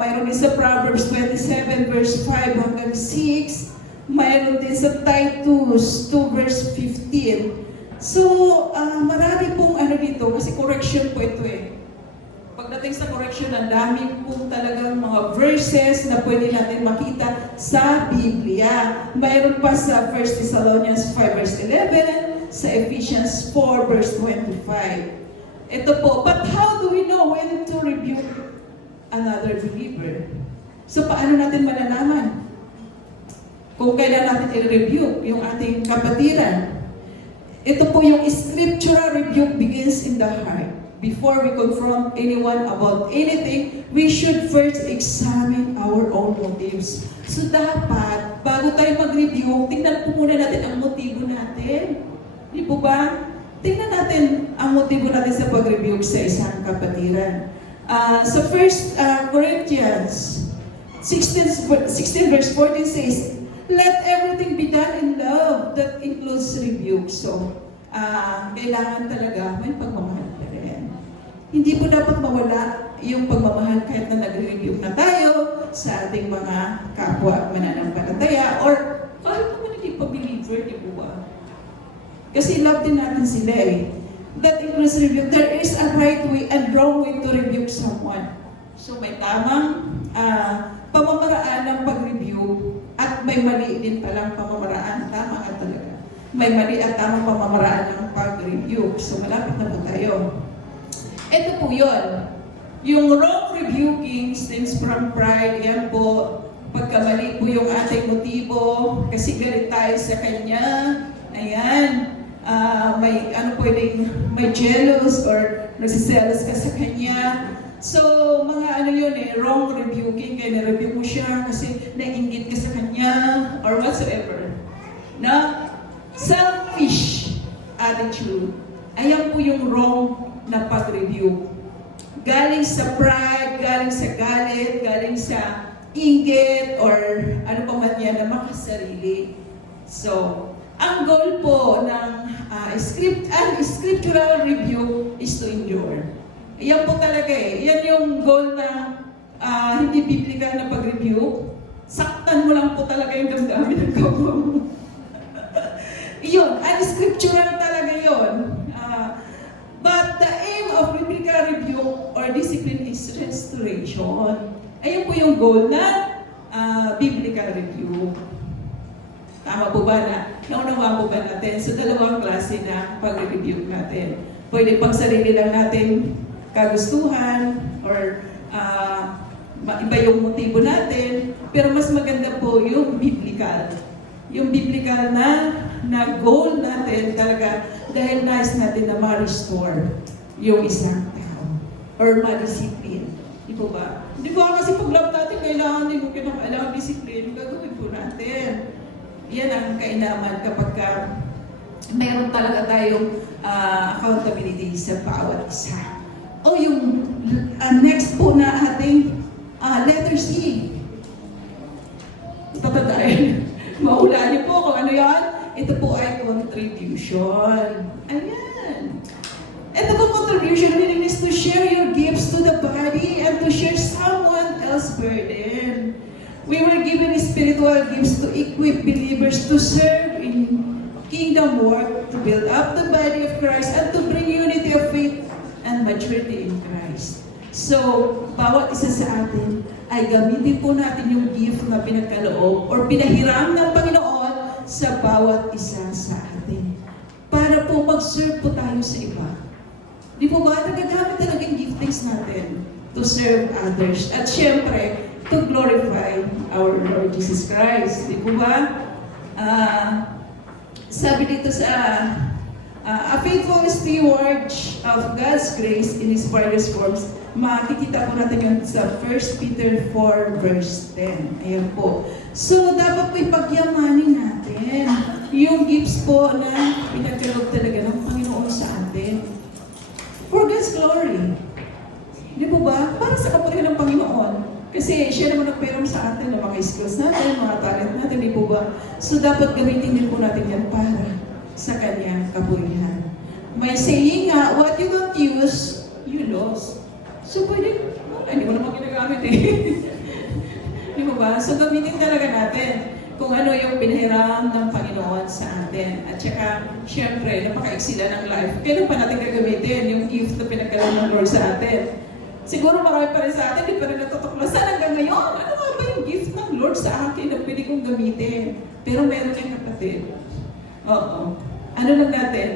Mayroon din sa Proverbs 27 verse 5 hanggang 6. Mayroon din sa Titus 2 verse 15. So, marami pong ano dito, kasi correction po ito eh. Pagdating sa correction, ang dami pong talagang mga verses na pwede natin makita sa Biblia. Mayroon pa sa 1 Thessalonians 5 verse 11, sa Ephesians 4 verse 25. Ito po, but how do we know when to rebuke another believer? So, paano natin malalaman kung kailan natin i-rebuke yung ating kapatiran? Ito po yung scriptural rebuke begins in the heart. Before we confront anyone about anything, we should first examine our own motives. So dapat, bago tayo mag-review, tingnan po muna natin ang motibo natin. Di po ba? Tingnan natin ang motibo natin sa pag-review sa isang kapatiran. Sa 1 Corinthians 16 verse 14 says, let everything be done in love. That includes rebuke. So, kailangan talaga may pagmamahal pa rin. Hindi po dapat mawala yung pagmamahal kahit na nag-review na tayo sa ating mga kapwa mananampalataya or kahit naman hindi pa believer, di po ba? Kasi love din natin sila eh. That includes rebuke. There is a right way and wrong way to rebuke someone. So may tamang pamamaraan ng pag-review at may mali din palang pamamaraan. Tama ka talaga. May mali at tamang pamamaraan ng pag-review. So malapit na po tayo. Ito po yun. Yung wrong rebuking stems from pride. Yan po, pagkamali po yung ating motibo. Kasi galit tayo sa kanya. Ayan. May jealous or nagsiselos ka sa kanya. So, mga ano yun eh, wrong rebuking. Kaya na-review mo siya kasi nainggit ka sa kanya or whatsoever. Na selfish attitude. Ayan po yung wrong na pag-review. Galing sa pride, galing sa galit, galing sa inggit, or ano pa man yan na makasarili. So, ang goal po ng scriptural review is to endure. Yan po talaga eh. Yan yung goal na hindi biblical na pag-review. Saktan mo lang po talaga yung damdamin ng kapwa mo. Yun, unscriptural talaga yun. But the aim of biblical review or discipline is restoration. Ayun po yung goal na biblical review. Tama po ba na? Naunawa po ba natin? So, dalawang klase na pag-review natin. Pwede pang sarili lang natin kagustuhan or iba yung motibo natin. Pero mas maganda po yung biblical. Yung biblical na goal natin talaga dahil nais natin na ma-restore yung isang tao or ma-discipline. Di po ba? Di ba kasi pag love natin, kailangan discipline, gagawin po natin. Yan ang kainaman kapag mayroon talaga tayong accountability sa bawat isa. O yung next po na ating letter C. Tatandaan. Maula niyo po kung ano yan. Ito po ay contribution. Ayan. Ito po contribution meaning is to share your gifts to the body and to share someone else's burden. We were given spiritual gifts to equip believers to serve in kingdom work, to build up the body of Christ, and to bring unity of faith and maturity in Christ. So, bawat isa sa atin ay gamitin po natin yung gift na pinagkaloob or pinahiram ng Panginoon sa bawat isa sa atin. Para po mag-serve po tayo sa iba. Di po ba? Nagagamit talaga yung giftings natin to serve others. At syempre, to glorify our Lord Jesus Christ. Di po ba? Sabi dito sa a faithful steward of God's grace in His various forms, makikita po natin yun sa 1 Peter 4 verse 10. Ayan po. So, dapat po ipagyamanin natin yung gifts po na pinagkaloob talaga ng Panginoon sa atin. For God's glory. Di po ba? Para sa kapurihan ng Panginoon. Kasi siya naman nagperam sa atin ng mga skills natin, mga talent natin, di po ba? So, dapat gamitin din po natin yan para sa kanyang kapurihan. May saying nga, what you don't use, you lose. So, pwede, Ay, hindi mo naman ginagamit eh. Di ba ba? So gamitin talaga natin kung ano yung pinahiram ng Panginoon sa atin. At saka, syempre, napaka-eksila ng life. Kailan pa natin gagamitin yung gift na pinagkaroon ng Lord sa atin? Siguro marami pa rin sa atin, di pa rin natutuklasan hanggang ngayon. Ano nga ba yung gift ng Lord sa akin na pwede kong gamitin? Pero meron yung kapatid. Oo. Ano lang natin?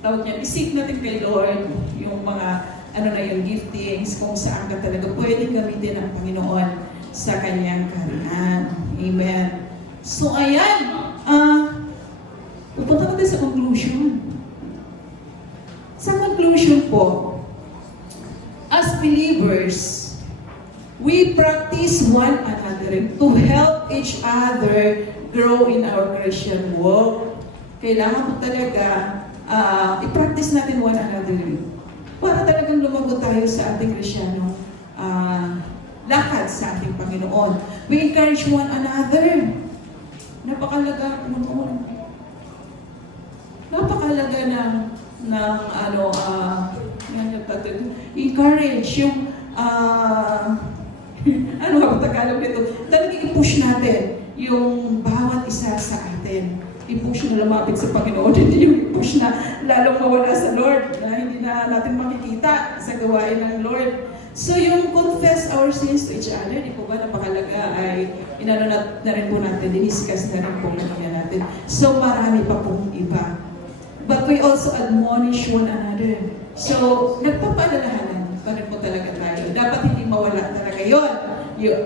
Tawag niya, isip natin kay Lord yung mga ano na yung giftings, kung saan ka talaga pwedeng gamitin ng Panginoon sa kanyang kaharian. Amen. So, ayan. Pupunta natin sa conclusion. Sa conclusion po, as believers, we practice one another to help each other grow in our Christian walk. Kailangan po talaga i-practice natin one another para talagang lumago tayo sa ating Kristiyano lakad sa ating Panginoon. We encourage one another. Napakalaga noon. Napakalaga ng encourage yung ano ba Tagalog nito? Talagang i-push natin yung bawat isa sa atin. I-push na lumapit sa Panginoon, hindi yung i-push na lalong mawala sa Lord, na hindi na natin makikita sa gawain ng Lord. So yung confess our sins to each other, di po ba napakalaga ay inano na rin po natin, diniscuss na rin po natin. So marami pa pong iba. But we also admonish one another. So nagpapaalalahanan pa rin po talaga tayo. Dapat hindi mawala talaga yun.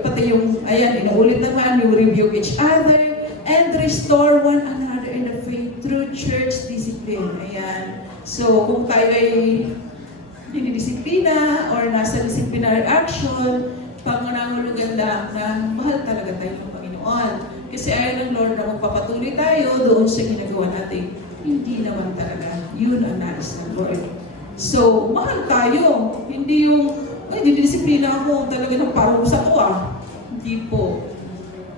Pati yung, ayan, inuulit naman, you rebuke each other and restore one another in the faith through church discipline. Ayan. So, kung tayo ay dinidisiplina or nasa disciplinary action, pangunahulugan lang na mahal talaga tayo ng Panginoon. Kasi ayaw ng Lord na magpapatuloy tayo doon sa ginagawa natin. Hindi naman talaga. Yun ang nais ng Lord. So, mahal tayo. Hindi yung, ay, dinidisiplina ako talaga ng parusa ko Hindi po.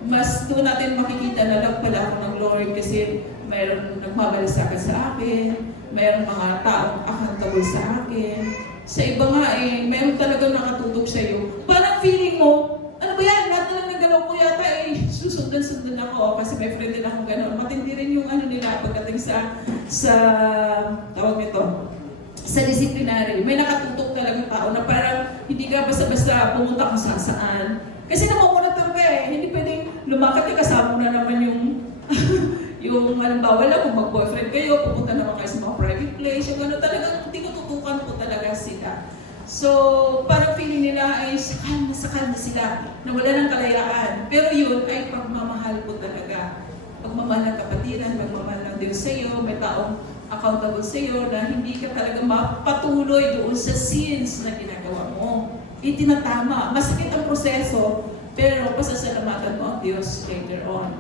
Mas doon natin makikita na lang pala ako ng Lord kasi mayroong nagmamalasakit sa akin, mayroong mga taong accountable sa akin. Sa iba nga mayroong talagang nakatutok sa iyo. Parang feeling mo, ano ba yan? Lahat na lang ng galaw ko yata susundan ako kasi may friend din akong gano'n. Matindi rin yung ano nila pagdating sa tawag nito, sa disciplinary. May nakatutok talagang tao na parang hindi ka basta-basta pumunta kung saan. Kasi namamunatan ka hindi pwedeng lumakad kasama na naman yung yung halimbawa lang kung mag-boyfriend kayo, pupunta naman kayo sa mga private place, yung ano talagang tinututukan po talaga sila. So, parang feeling nila ay sakal na sila, na wala ng kalayaan. Pero yun ay pagmamahal po talaga. Pagmamahal ng kapatiran, pagmamahal ng Diyos sa iyo, may taong accountable sa iyo na hindi ka talaga mapatuloy doon sa sins na ginagawa mo. Itinatama. Masakit ang proseso, pero pasasalamatan mo ang Diyos later on.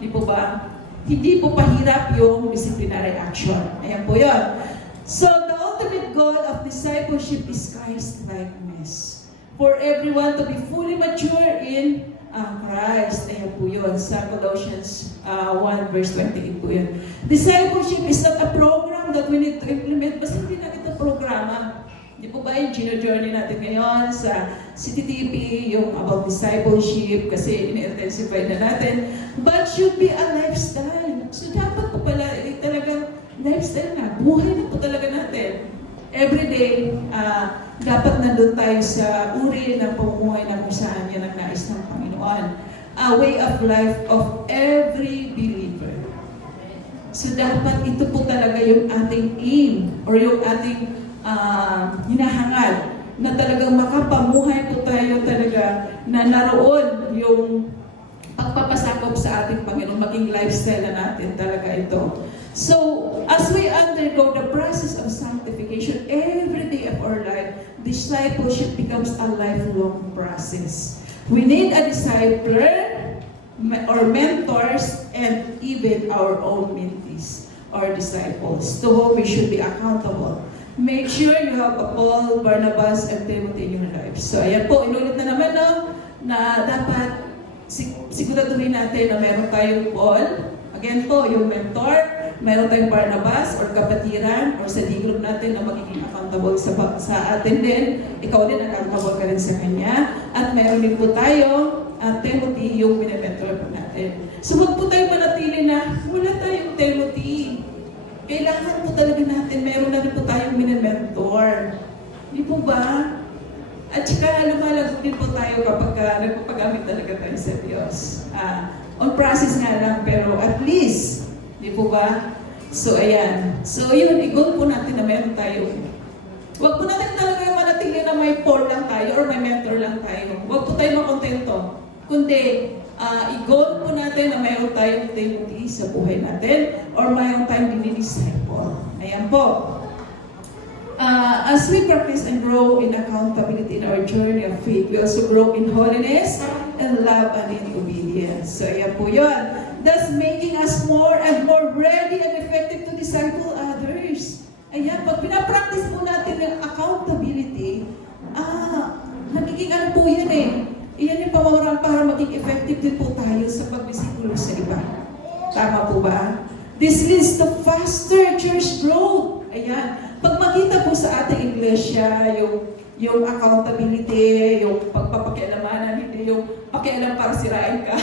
Di po ba? Hindi po pahirap yung disciplinary action. Ayan po yun. So, the ultimate goal of discipleship is Christ-likeness. For everyone to be fully mature in Christ. Ayan po yun. Sa Colossians 1 verse 28 po yun. Discipleship is not a program that we need to implement. Basta hindi na kita programa. Di po ba yung journey natin ngayon sa CTTP, yung about discipleship, kasi in-intensify na natin, but should be a lifestyle. So dapat po pala, talagang lifestyle na, buhay na po talaga natin. Every day, dapat nandun tayo sa uri ng pamumuhay na kung saan yan ang nais ng Panginoon. A way of life of every believer. So dapat ito po talaga yung ating aim, or yung ating hinahangad na talagang makapamuhay po tayo talaga na naroon yung pagpapasakop sa ating Panginoon, maging lifestyle na natin talaga ito. So, as we undergo the process of sanctification every day of our life, discipleship becomes a lifelong process. We need a discipler or mentors and even our own mentees or disciples to whom we should be accountable. Make sure you have a Paul, Barnabas, and Timothy in your life. So, ayan po, inulit na naman, na dapat siguraduhin natin na meron tayong Paul. Again po, yung mentor, Meron tayong Barnabas or kapatiran or sa D-group natin na magiging accountable sa atin din. Ikaw din accountable ka rin sa kanya. At meron din po tayo Timothy, yung minimentor po natin. So huwag po tayo manatili na wala tayong Timothy. Kailangan po talaga natin, meron na rin po tayong minimentor. Di po ba? At saka lumalago din po tayo kapag nagpapagamit talaga tayo sa Diyos. On process nga lang, pero at least, di po ba? So ayan. So yun, i-goal po natin na meron tayo. Huwag po natin talaga manatili na may Paul lang tayo or may mentor lang tayo. Huwag po tayo makontento. Kundi, i-goal po natin na mayroon tayong Timothy sa buhay natin or mayroon tayong dinidisciple. Ayan po. As we practice and grow in accountability in our journey of faith, we also grow in holiness and love and in obedience. So ayan po yun. Thus making us more and more ready and effective to disciple others. Ayan, pag pinapractice po natin yung accountability, nagiging ano po yan eh. Iyan yung pamamaraan para maging effective din po tayo sa pagbisikulo sa iba. Tama po ba? This leads to faster church growth. Ayan. Pag makita po sa ating iglesia, yung accountability, yung pagpapakialamanan, hindi yung pakialam para sirain ka,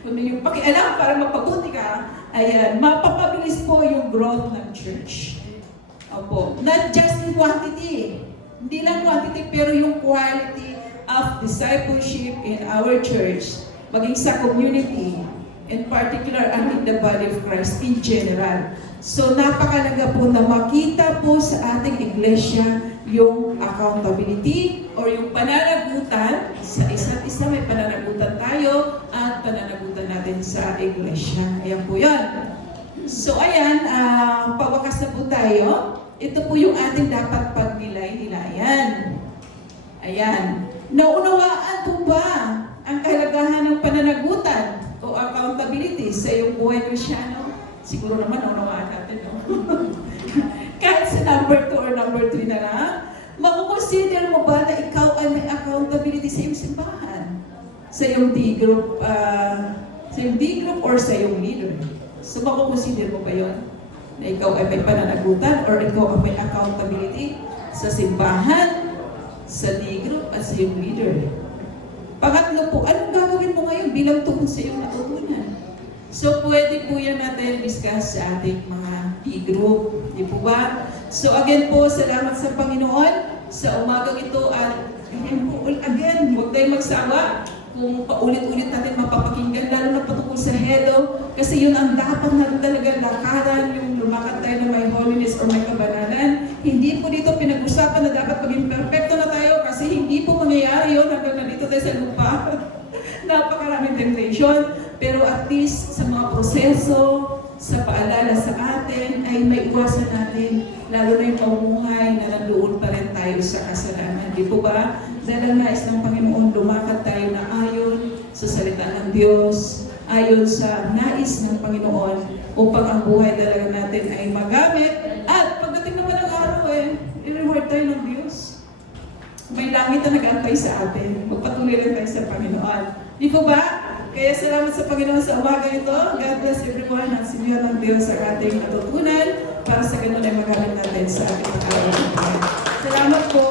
kundi yung pakialam para magpabuti ka, ayan, mapapabilis po yung growth ng church. Opo. Not just in quantity. Hindi lang quantity, pero yung quality of discipleship in our church, maging sa community, in particular and in the body of Christ in general. So napakalaga po na makita po sa ating iglesia yung accountability or yung pananagutan sa isa't isa. May pananagutan tayo at pananagutan natin sa iglesia. Ayan po yan. So ayan, pawakas na po tayo. Ito po yung ating dapat pagnilay-nilayan. Ayan. Naunawaan po ba ang kahalagahan ng pananagutan o accountability sa iyong buhay Kristyano? Siguro naman naunawaan natin, no? Kahit sa number 2 or number 3 na lang, makukonsider mo ba na ikaw ay may accountability sa iyong simbahan? Sa iyong D-group, or sa iyong leader? So makukonsider mo ba yun? Na ikaw ay may pananagutan or ikaw ay may accountability sa simbahan, sa D-group at sa iyong leader. Pangatlo po, anong gagawin mo ngayon bilang tungkol sa iyong natutunan? So, pwede po yan natin discuss sa ating mga D-group. Di po ba? So, again po, salamat sa Panginoon sa umagang ito at again, huwag tayong magsawa kung paulit-ulit natin mapapakinggan, lalo na patungkol sa Hello, kasi yun ang dapat natin talaga lakaran, yung lumakad tayo na may holiness or may kabanalan. Hindi po dito pinag-usapan na dapat maging perfecto na tayo kasi hindi po mangyayari yun hanggang nandito tayo sa lupa. Napakaraming temptation, pero at least sa mga proseso, sa paalala sa atin, ay may iwasan natin, lalo na yung pamumuhay na nandoon pa rin tayo sa kasalanan. Di po ba? Dahil ang nais ng Panginoon, lumakad tayo na ayon sa salita ng Diyos, ayon sa nais ng Panginoon, upang ang buhay talaga natin ay magamit. At pagdating naman ng araw, i-reward tayo ng Diyos. May langit na nag-aantay sa atin. Magpatuloy lang tayo sa Panginoon. Di po ba? Kaya salamat sa Panginoon sa umaga ito. God bless everyone. At sinihan ng Diyos ang ating natutunan para sa ganun ay magamit natin sa ating pag-aaral. Salamat po.